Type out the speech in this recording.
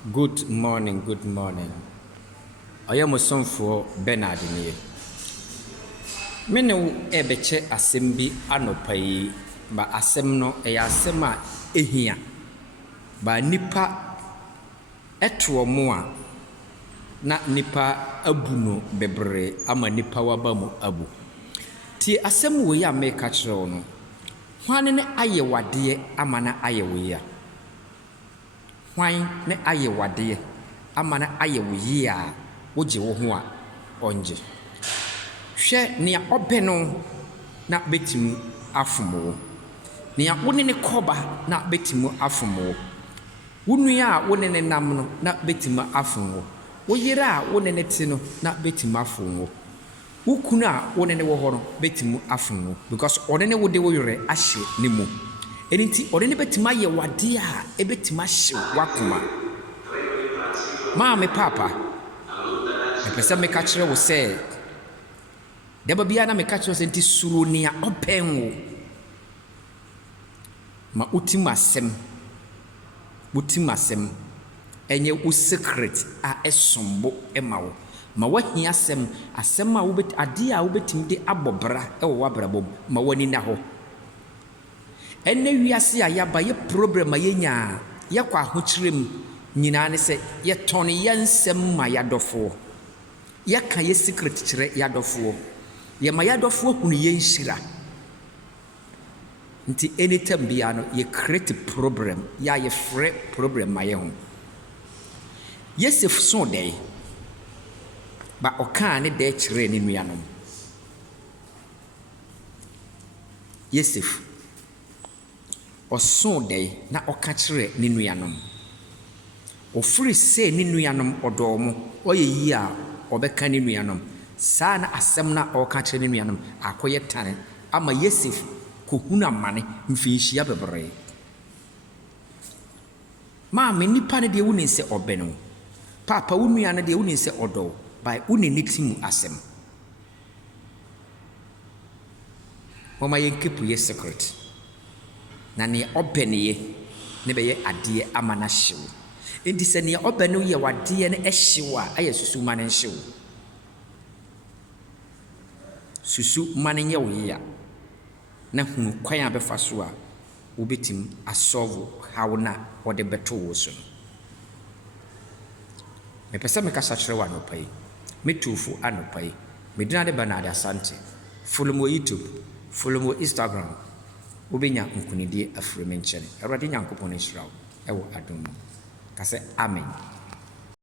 Good morning, good morning. I am for Benard ni. Me ne wo ebeche asem bi anopa yi, ba asem no asem a ehia. Ba nipa etro mo a na nipa abu no bebre ama nipa waba mu abu. Ti asem wo ya meka kire no. Hwan ne ayewade ama na ayewo ya. Hwan ne ayewade ama na ayewo yi a woje wo ho a onje. Hwɛ nea ɔbɛ no na betimu afomo. Nea wone ne kɔba na betimu afomo. Wonua a wone ne nam no na betimu afomo. Wo yere a wone ne te no na betimu afomo. Wo kunu a wone ne wo hɔ no betimu afomo because ɔne ne wo de wo yere ahye ne mu. Enti ɔne ne betimu ayɛ wade a ebetimu ahye wakoma. Maame papa epese meka kire wo sɛ deba bia na meka kire wo sɛ nti suro nea ɔpɛn wo ma utimasem enye wo secret a esombo ema wo ma wahia asem a wo ade a wo betim de abobra e wo wabrabom ma wani na ho enne wiase a yaba ye problem a yenya ye kwa ahokyerem nyina ne sɛ ye tɔne ye nsɛm ma yadɔfo ye ka ye secret kyerɛ yadɔfo ye ma yadɔfo hunu ye nhyira nti anytime bia no ye create problem ya ye frɛ problem ma ye ho Yesef so dey ba ɔka ne dey kyerɛ ne nuanom Yesef ɔso dey na ɔka kyerɛ ne nuanom ofiri se ne nuanom ɔdɔ mo ɔyɛ yi a ɔbɛka ne nuanom saa na asɛm na ɔka kyerɛ ne nuanom akɔyɛ tane ama Yesef kohuna mane mfinhyia bebree maame nipa ne de woni sɛ ɔbɛ no papa wo nua ne de woni sɛ ɔdɔ by woni ne timu asɛm mama yɛnkepu yɛ secret na ne ɔbɛ ne ye ne bɛyɛ adeɛ ama na hyew enti sɛ ne ɔbɛ no yɛ wadeɛ ne ɛhyew a ayɛ susu ma ne hyew susu ma ne nyɛ wo ya na hunu kwan a bɛfa so a wobetim asolve how na ɔde bɛto wo so no mepɛsɛ mekasa kyerɛ wo anɔpa yi metufo anɔpa yi medina de Benard asante follow me YouTube follow me Instagram wobɛnya nkunidie afiri me nkyɛne awurade nyankopɔn ne hyira wo ɛwɔ adom mu ka sɛ amen